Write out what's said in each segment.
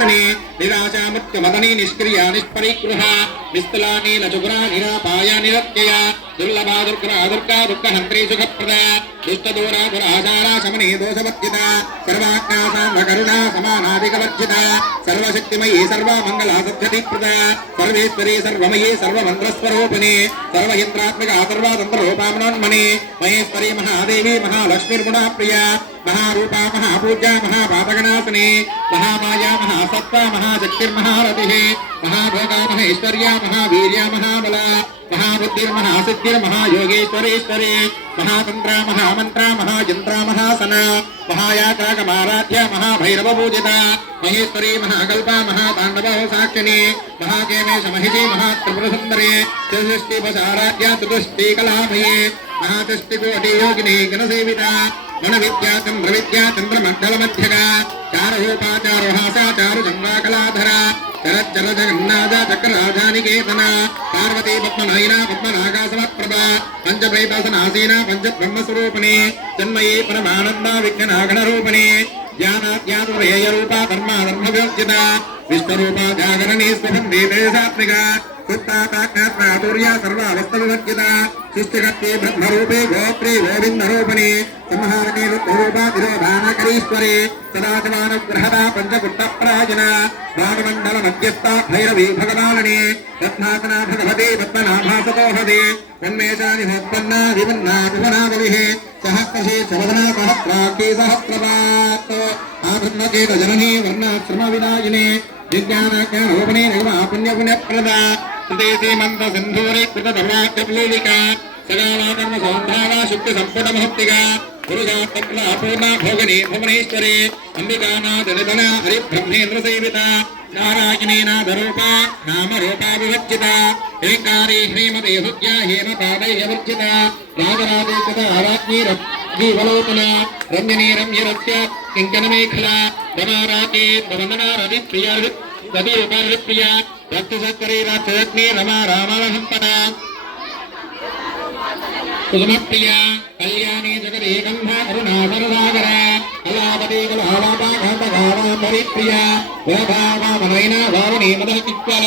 నివాసనే నిరాశామృత్యుమదనే నిష్క్రియా నిష్పరిగృహ నిస్తలాని నచుగురా నిరాపాయ నిరత్యయ దుర్లభా దుర్గ్రహ దుర్గా దుఃఖహంత్రీ సుఖప్రద దుష్టదూరా దురాచారా శమనే దోషవర్జిత సర్వాజ్ఞా సాంబకరుణా సమానాధికవర్జిత సర్వశక్తిమయీ సర్వమంగళా సత్యతి సర్వేశ్వరీ సర్వమయీ సర్వమంత్రస్వరూపిణి సర్వయంత్రాత్మిక సర్వాతంత్రరూపామనోన్మణి మహేశ్వరీ మహాదేవి మహాలక్ష్మీర్గుణా ప్రియ మహారూపా మహాపూజ్య మహాపాపగణాసని మహామాయా మహాసత్వ మహాశక్తిర్మహారతి మహాభోగా మహేశ్వర్యా మహావీర్యా మహాబ महासिद्धिर्महासिद्धिर महायोगेश्वरेश्वरे महातंत्र महामंत्रा महाजंत्रा महासना महायात्राक महाराध्य महाभैरव पूजिता महेश्वरी, महाकल्पा महातांडव साक्षिणी, महाकेमेश, महिषी महात्रिपुर सुंदरी त्रिदृष्टिपसाराध्य त्रिदृष्टिकलाभये महातिष्ठिकोटि योगिनी गणसेविता गणविद्या चंद्रविद्या चंद्रमण्डलमध्यगा चारुहोपाचारुहासा चारुचन्द्राकलाधरा మధ్యగ చారూపాచారు హాసాచారు పార్వతీ పద్మనయన పద్మనాగాసమప్రభ పంచప్రైపాసనాసీన పంచ బ్రహ్మస్వరూపిణి తన్మయీ పరమానంద విఘ్ననాగణ రూపిణి జ్ఞానాజ్ఞాతురేయ రూప ధర్మ ధర్మ విశ్వరూప జాగరణీ స్వభందే దేశాత్మిక तत्ताकाशूर्या सर्व अवस्थ विभज्यता शिष्टगत्ये ब्रह्मरूपे गोत्रे गोविन्दरूपणे संहारणे रुद्रूपाधिरोधानकरीश्वरे सदाशिवानुग्रहदा पञ्चकुट्टप्राजना भागमण्डल मध्यस्था भैरवी भगवालने रत्नासना भगवते पद्मनाभासतोहदे तन्मेषानि सत्पन्ना विभिन्ना भुवनादिभिः सहस्रशे सवधना सहस्राकी सहस्रपात्। आधर्मकेत जननी वर्णाश्रमविदायिने विज्ञानज्ञानोपने नैव पुण्यपुण्यप्रदा మంత్ర సింధూరి కృత ధర్మాత్మూలిక సగాళాకర్మ సౌంధావ శుక్తి సంపుట మహత్తిక పురుషాత్మకుల అపూర్ణ భోగని భువనేశ్వరి అంబికానాథ నిధన హరి బ్రహ్మేంద్ర సేవిత నారాయణీ నాథరూప నామరూపా వివర్జిత ఏకారీ హ్రీమతే హృద్య హేమపాదైర్వర్జిత రాజరాజేకత ఆరాజ్ఞీ జీవలోకన రమ్యనీ రమ్యరస్య కింకణమేఖల రమారాకే వందనా రవి ప్రియ రవి రూపారి ప్రియ రక్త సత్కరీ రక్తరత్ని రమా రామహంపన సుగమప్రియ కళ్యాణి జగదేకంధ అరుణాచలసాగర కళాపతి కళావాపాఘాతగావాపరిప్రియ గోభావామనైన వారుణీ మదకిత్వల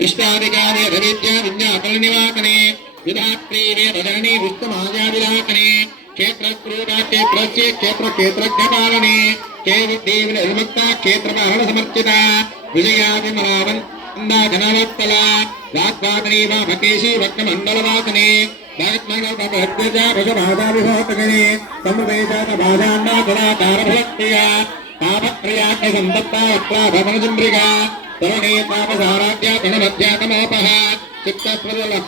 ఇష్టాధికారి అధవిద్య విద్యాకల నివాకనే విధాత్రీ వేదజనని విష్ణుమాయావిలాకనే క్షేత్రక్రూరా క్షేత్రస్య క్షేత్ర క్షేత్రజ్ఞపాలనే నిర్మక్త క్షేత్రపాలన సమర్చిత విజయాదిమలావన్ ధనవత్తల వాగ్వాదనీ వామకేశీ వక్రమండలవాసనే భగవద్గజాభగవాదావిభోతగణే సమృతేజాత బాధాండా గుణాకారభక్తియ పాపక్రియాగ్ని సంతప్త తరుణే తాపసారాధ్య గణమధ్యాతమోపహ చిత్తప్రదల